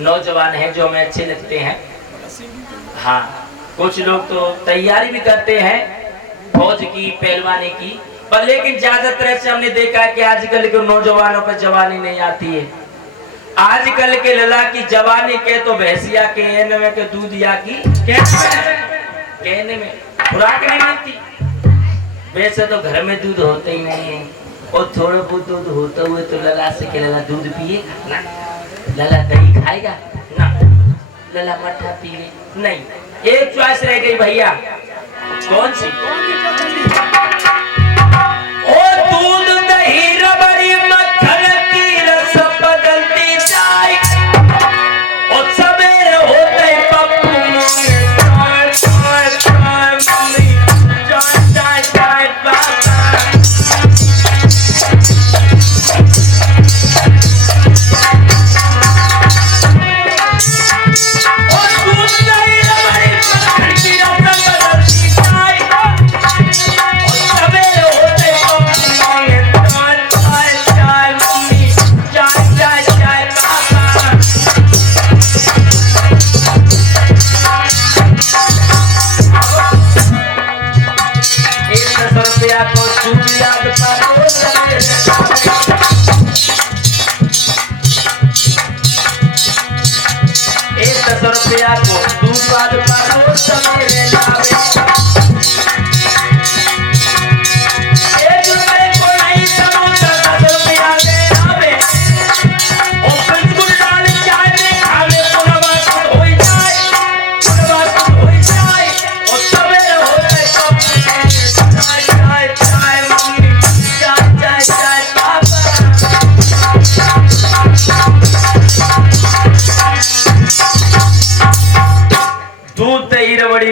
नौजवान हैं जो हमें अच्छे लगते हैं। हाँ, कुछ लोग तो तैयारी भी करते हैं फौज की, पहलवानी की, पर लेकिन ज्यादातर से हमने देखा है कि आजकल के नौजवानों पर जवानी नहीं आती है। आजकल के लला की जवानी के तो भैंसिया के एन में के दूध या की कहने में खुराक नहीं मिलती। वैसे तो घर में दूध होते ही नहीं है, और थोड़ा बहुत दूध होता हुए तो लला से के लला दूध पिए ना, लला दही खाएगा ना, लला मट्ठा पिए नहीं। एक चॉइस रह गई भैया, कौन सी? ओ दूध दही रबड़ी मक्खन की रस बदलती जाए, और सवेरे होते पप्पू चाय चाय चाय मम्मी चाय चाय चाय पापा।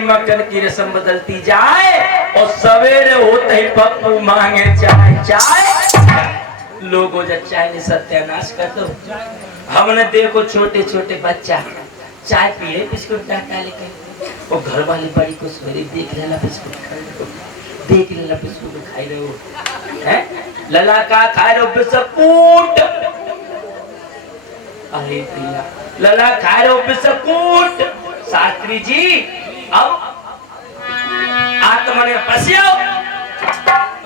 मक्खन की रस्म बदलती जाए, और सवेरे होते ही पप्पू मांगे चाय चाय। लोगों जब चाय ने सत्यानाश कर दो। हमने देखो छोटे छोटे बच्चा चाय पिए बिस्कुट डाटा लेके, और घर वाली बड़ी को सवेरे देख लेना बिस्कुट खाए, देख लेना बिस्कुट खाई रहे हो हैं, लला का खाए रहे हो बिस्कुट। अरे भैया लला खाए रहे हो बिस्कुट। शास्त्री जी अब आत्मा ने फंसियो।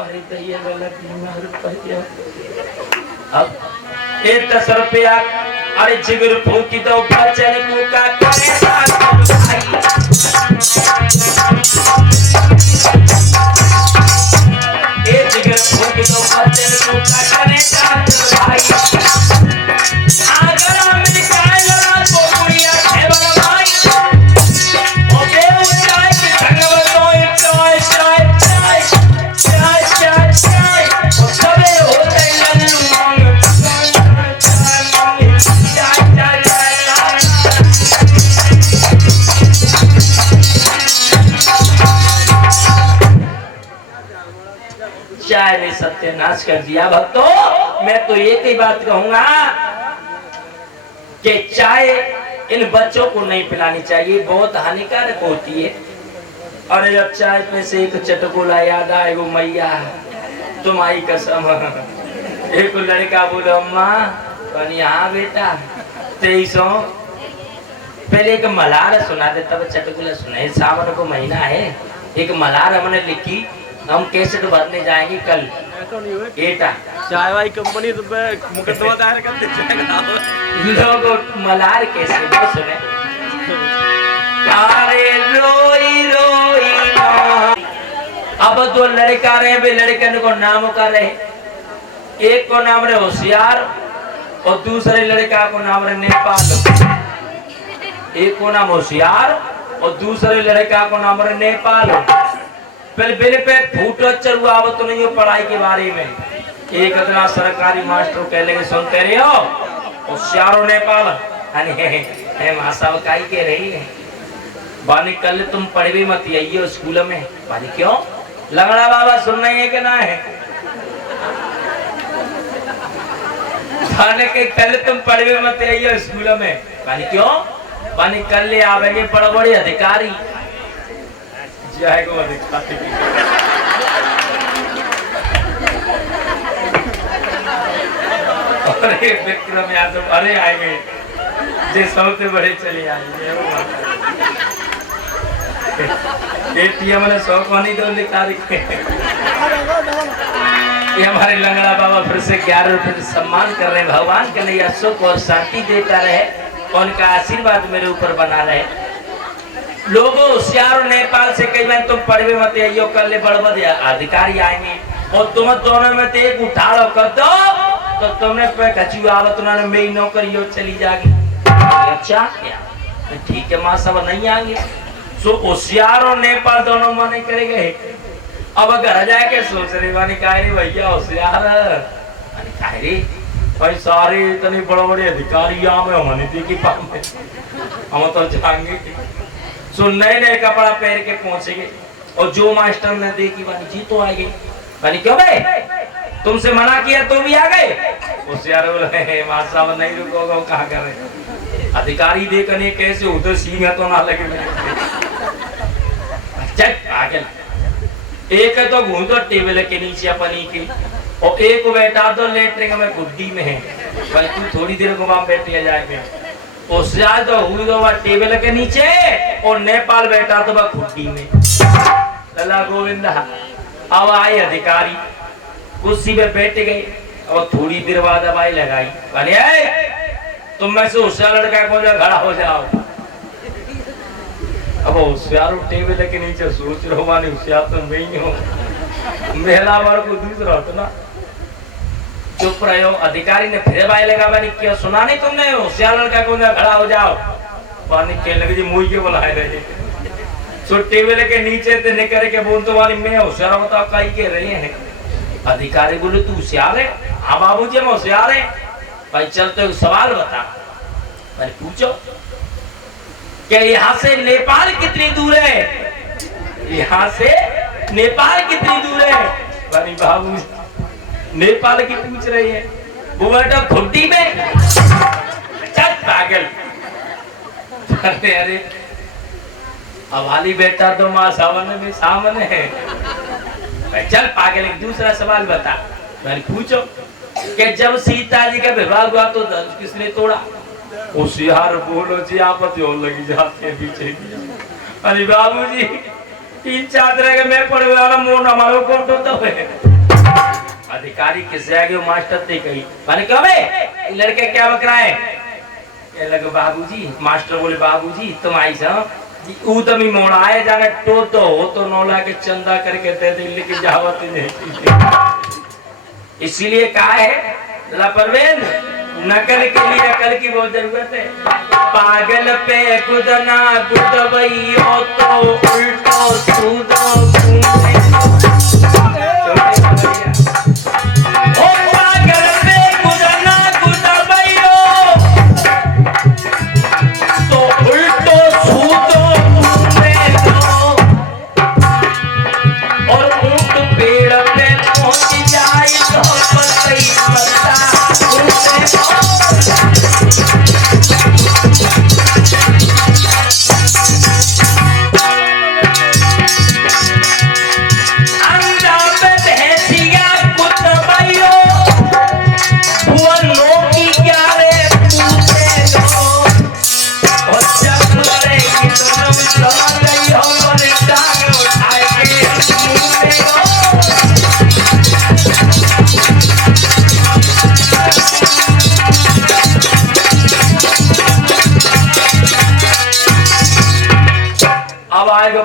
अरे भैया गलत बीमार पड़ गया। अब 10 रुपया, अरे जिगर फूकी दो बचन मुका करे भाई। ए जिगर फूकी दो बचन मुका करे भाई। अगर हमने काय लगा तो बुढ़िया है बड़ा भाई। चाय ने सत्यानाश कर दिया भक्तों। मैं तो एक ही बात कहूंगा कि चाय इन बच्चों को नहीं पिलानी चाहिए, बहुत हानिकारक होती है। और जब चाय पे से एक चटकोला याद आए, वो मैया तुम्हारी कसम। एक लड़का बोलो अम्मा, यहाँ बेटा 2300 पहले एक मलार सुना दे तब चटकुला सुनाए। सावन को महीना है, एक मलार हमने लिखी, हम कैसेट भरने जाएंगे कल। एटा चाय वाई कंपनी तो मुकदमा दायर कर देगा। लोग मलार कैसे सुने। अरे रोई रोई अब दो लड़का रहे, वे लड़के को नाम का रहे। एक को नाम रहे होशियार, और दूसरे लड़का को नाम रहे नेपाल। एक को नाम होशियार और दूसरे लड़का को नाम रहे नेपाल। पहले बेले पे फूटो चरुआ आवत तो नहीं हो पढ़ाई के बारे में। एक अदना सरकारी मास्टर कह लेंगे सुनते रहे हो होशियारो नेपाल है मासा काई के रही है बानी कल तुम पढ़े भी मत आइए स्कूल में। बानी क्यों लंगड़ा बाबा सुनना है कि ना है थाने के कल तुम पढ़े भी मत आइए स्कूल में। बानी क्यों बानी कल ले आवेंगे बड़ा बड़े अधिकारी जाएगा अधिकारी। अरे विक्रम यादव अरे आएंगे जे सबसे बड़े चले आए एटीएम ने 100 कोनी दो लिखा रखे। ये हमारे लंगड़ा बाबा फिर से 11 रुपए से सम्मान कर रहे हैं। भगवान के लिए सुख और शांति देता रहे, उनका आशीर्वाद मेरे ऊपर बना रहे। लोगों होशियार नेपाल से कई बार तुम पढ़वे मत आइयो, कर ले बड़बड़ अधिकारी आएंगे और तुम दोनों में से एक उठाड़ो कर दो तो तुमने पे कचुआवत उन्होंने मेरी नौकरी चली जाएगी। अच्छा क्या ठीक है, माँ सब नहीं आएंगे। सो होशियार और नेपाल दोनों माने करेंगे। अब घर जाके सोच रहे मानी काहे भैया होशियार रे भाई सारे इतने बड़े बड़े अधिकारी हमें देखी पाए, हम तो जाएंगे। सो नए नए कपड़ा पहन के पहुंचेंगे और जो मास्टर ने देखी बानी जी तो आ गई। बानी क्यों भाई तुमसे मना किया तो भी आ गए? होशियार बोले मां साहब नहीं रुकोगे, कहा कर रहे अधिकारी देखने कैसे उधर सींग है तो ना लगे आगे। एक है तो घूम दो टेबल के नीचे अपनी की और एक बैठा दो लेटरिंग में गुड्डी में है भाई तू थोड़ी देर को वहां बैठ जाएंगे। होशियार तो हुई दो टेबल के नीचे और नेपाल बैठा तो खुड्डी में। लला गोविंदा अब आए अधिकारी कुर्सी पे बैठ गए और थोड़ी देर बाद अब आई लगाई तुम में से होशियार लड़का को खड़ा हो जाओ। अब होशियार टेबल के नीचे सोच रहा मानी होशियार तो मैं ही हूँ, मेला बार को दूसरा होता ना। चुप रहे हो। अधिकारी ने फिर भाई लगा मैंने क्या सुना नहीं तुमने, होशियार लड़का को खड़ा हो जाओ। पानी के लगे जी मुझे के बुलाए रहे सो टेबल के नीचे से निकल के बोल तो वाली मैं होशियार बताओ कहीं के रहे हैं। अधिकारी बोले तू होशियार है? हाँ बाबूजी हम होशियार है। भाई चल तो एक सवाल बता। मैंने पूछो क्या यहाँ से नेपाल कितनी दूर है? यहाँ से नेपाल कितनी दूर है? भाई बाबू नेपाल की पूछ रही है। वो बेटा खुड्डी में चल पागल। अरे अरे हवाली बेटा तो माँ सामने है। चल पागल एक दूसरा सवाल बता। मैंने पूछो कि जब सीता जी का विवाह हुआ तो धनुष किसने तोड़ा? होशियार बोलो जी आपस हो लगी जाते हैं पीछे। अरे बाबूजी तीन चादर के मैं पड़े वाला मोन हमारे को तो है। अधिकारी किसे आगे मास्टर थे कही माने कब है लड़के क्या बक रहा है? ये लगे बाबूजी। मास्टर बोले बाबूजी तुम आई सा तमी मोड़ आए जाने तो हो तो नौला के चंदा करके दे दे लेकिन जावत नहीं। इसीलिए कहा है लापरवेज नकल के लिए अकल की बहुत जरूरत है। पागल पे गुदना गुदबइयो तो उल्टो सूदो घूमे। ओ पागल पे गुदना गुदबइयो तो उल्टो सूदो घूमे और ऊंट पेड़ पे पहुंच जाए तो पतई पता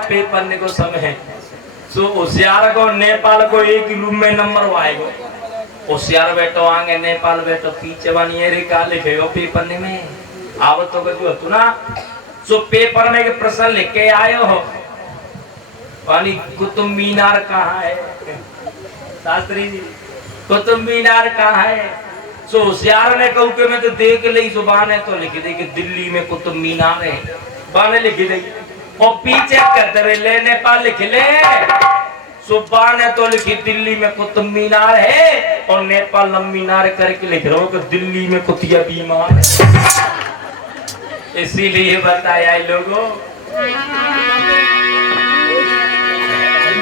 पेट पढ़ने को समय है। सो होशियार को नेपाल को एक ही रूम में नंबर आएगा। होशियार बैठो आगे नेपाल बैठो पीछे वानी ये रिका लिखेगा पेपर में आवतों का जो तू ना। सो पेपर में के प्रश्न लिख के आए हो वानी कुतुब मीनार कहाँ है? शास्त्री जी कुतुब मीनार कहाँ है? सो होशियार ने कहू के मैं तो देख ली जुबान है तो लिख दे कि दिल्ली में कुतुब मीनार है बाने लिख दे और पीछे कदर ले नेपाल लिख ले। सुबह ने तो लिखी दिल्ली में कुतुब मीनार है और नेपाल नम मीनार करके लिख रहा हूँ कि दिल्ली में कुतिया बीमार है। इसीलिए बताया लोगों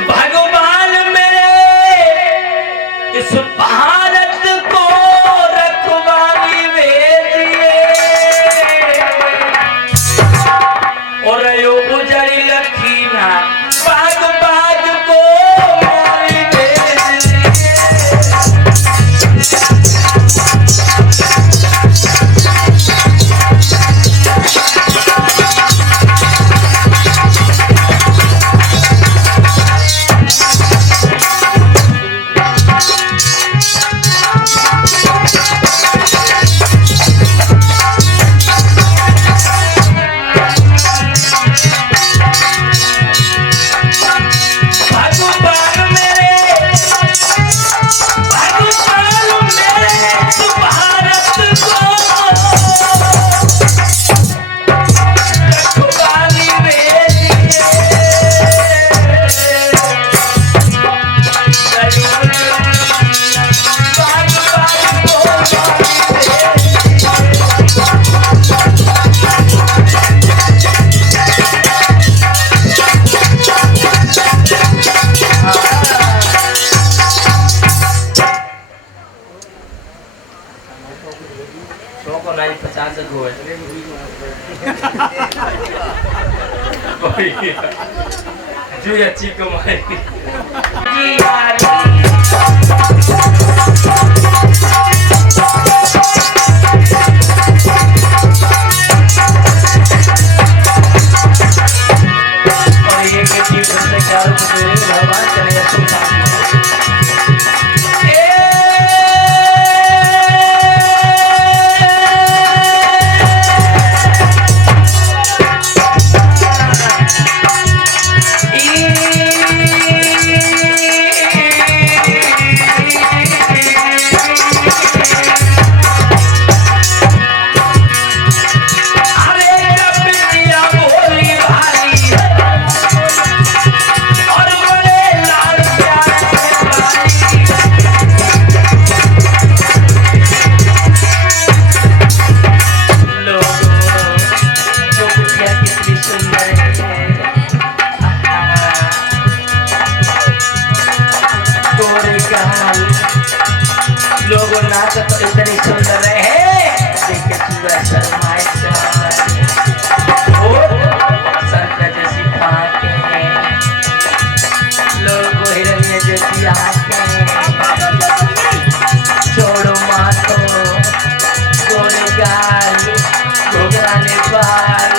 भगवान मेरे इस भारत को रखवाली भेजिए। 100 को नहीं 50 को है कोई जो अच्छी कमाई जी यार भगवान चले लोगों नाच तो इतनी सुंदर है देखे सूरज शर्माए संत जैसी आंखें लोगों हिरण्य जैसी आंखें छोड़ो माथो गोरे गाल घोघराने बाल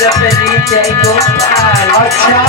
जब नीचे गोपाल अच्छा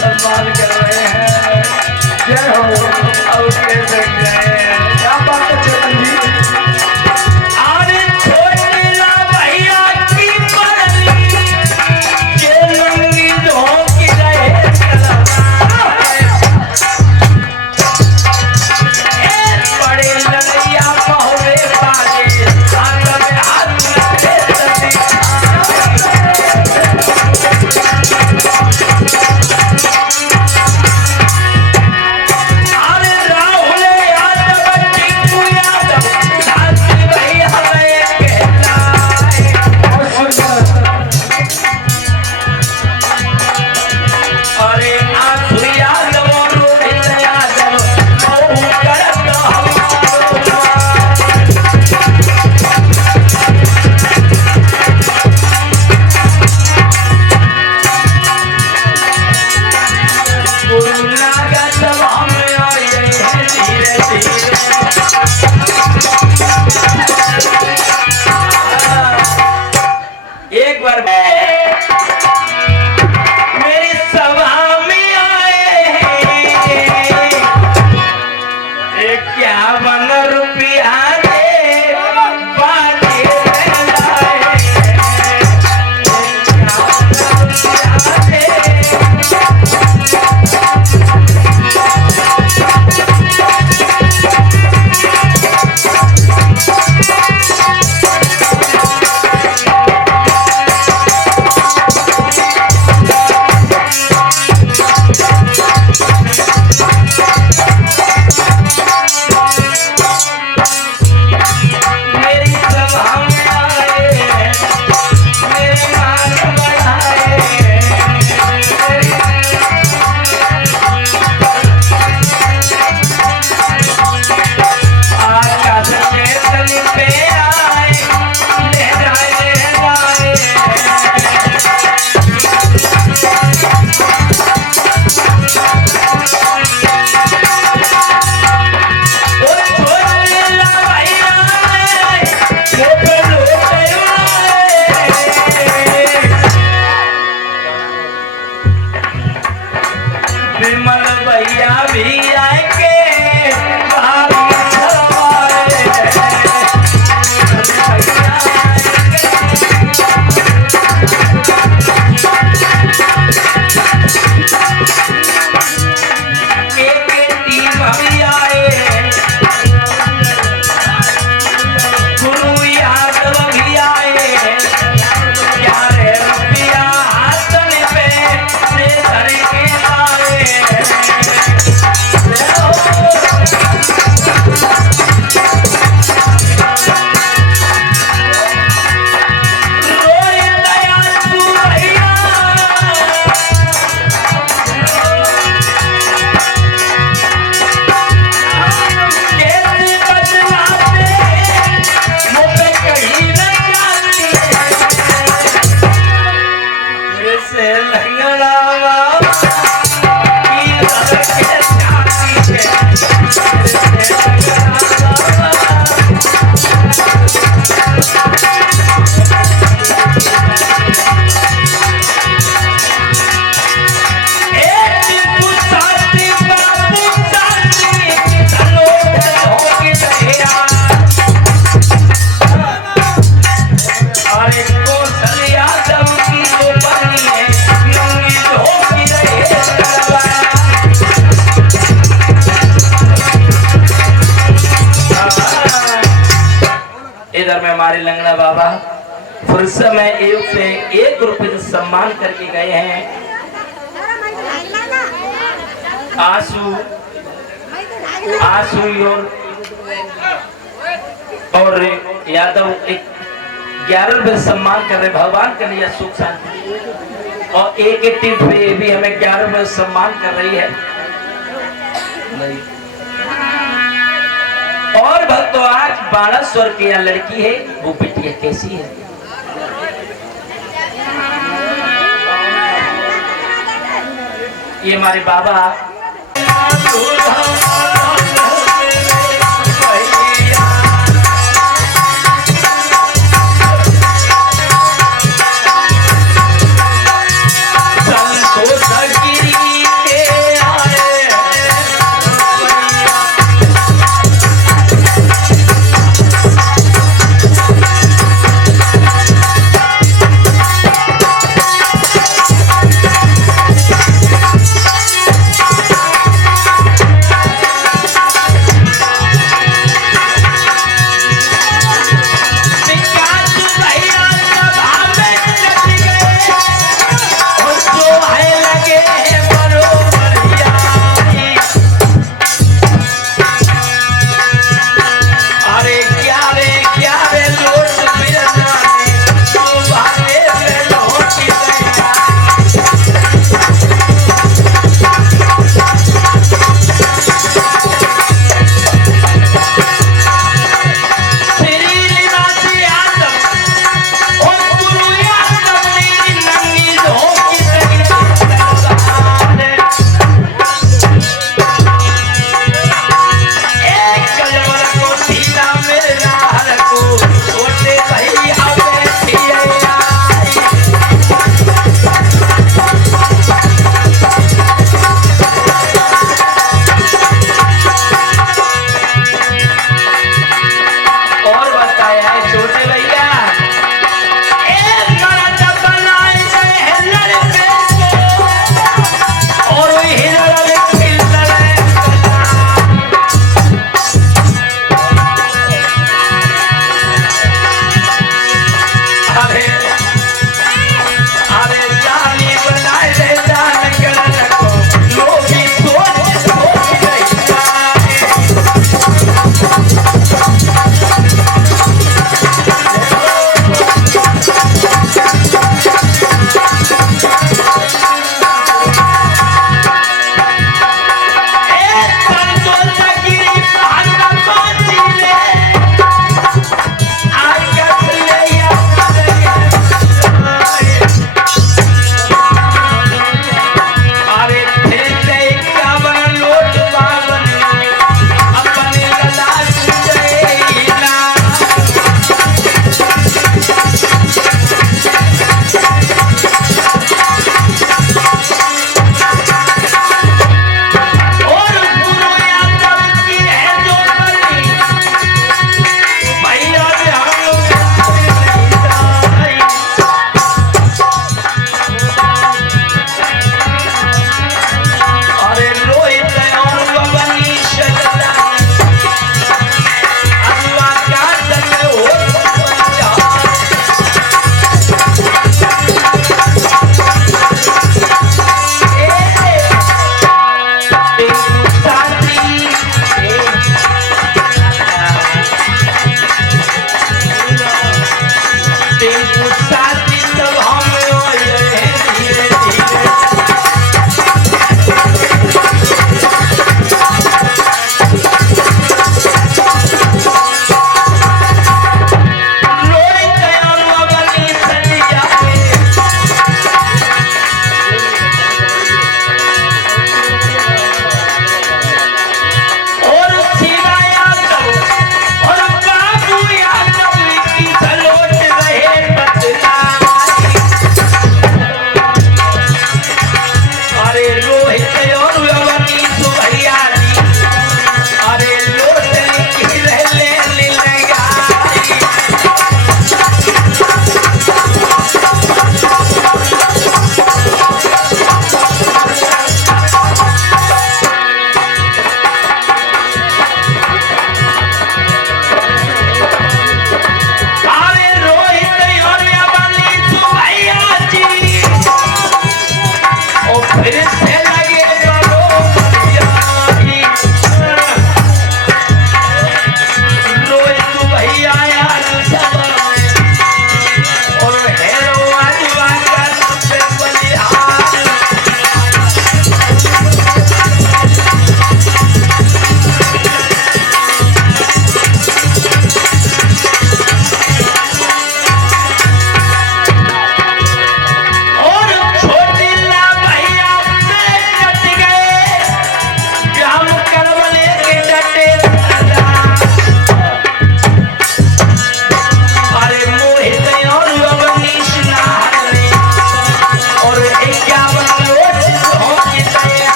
सम्मान कर रहे हैं जय हो और कैसे क्या बात है चेतन जी आने छोड़ ला भैया की परली के लंगी धोकी रहे बड़े लड़ैया बहुरे बाजे हाथ में हाथ अरे राहुल विमल भैया भी आएंगे भाभी सवारे भैया एक टीम भी आए गुरु यादव भी आए प्यारे रुपया हाथन पे से धर के लाए रोए दयाल तू भैया कैसे बदलाते मुझे कहीं न जाती मेरे से लंगड़ा बाबा की लड़के जाती है मेरे से लंगड़ा बाबा इधर में हमारे लंगड़ा बाबा फुर्सत में एक से एक रुपए से सम्मान करके गए हैं। आंसू और यादव एक 11 रुपए सम्मान कर रहे, भगवान कर लिया सुख शांति और एक टीम पे भी हमें 11 रुपए सम्मान कर रही है। और भक्तों आज 12 स्वर की यहाँ लड़की है, वो बिटिया कैसी है? ये हमारे बाबा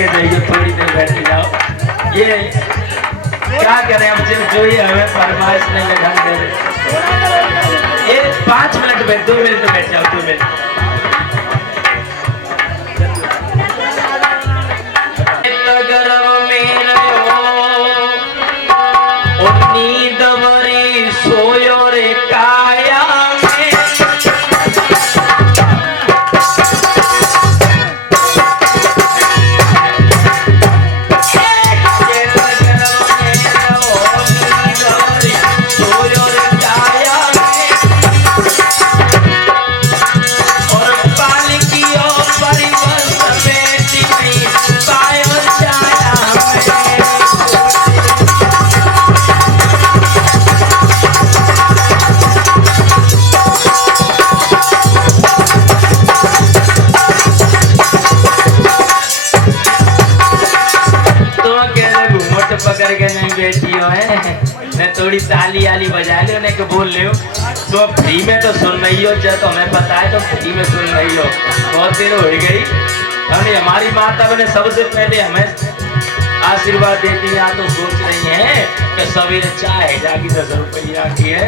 के जाइए, थोड़ी देर बैठ के जाओ। ये क्या करें हम, जो ये हमें फरमाइश नहीं लगा दे रहे। ये 5 मिनट बैठ, 2 मिनट बैठ जाओ, 2 मिनट। नींद मरी सोयो रे काया में, सोयो रे काया में, और पालकियों परिवश में टिकी पायो छाया में। पकड़ के नहीं बैठी हो है, मैं थोड़ी ताली आली बजा लो, नहीं बोल ले तो फ्री में तो सुन रही हो, जब हमें पता है तो फ्री में सुन रही हो। बहुत देर हो गई, हमने हमारी माता बहने सबसे पहले हमें आशीर्वाद देती हैं, तो सोच रही हैं कि सवेरे चाय जागी 10 रुपया की है।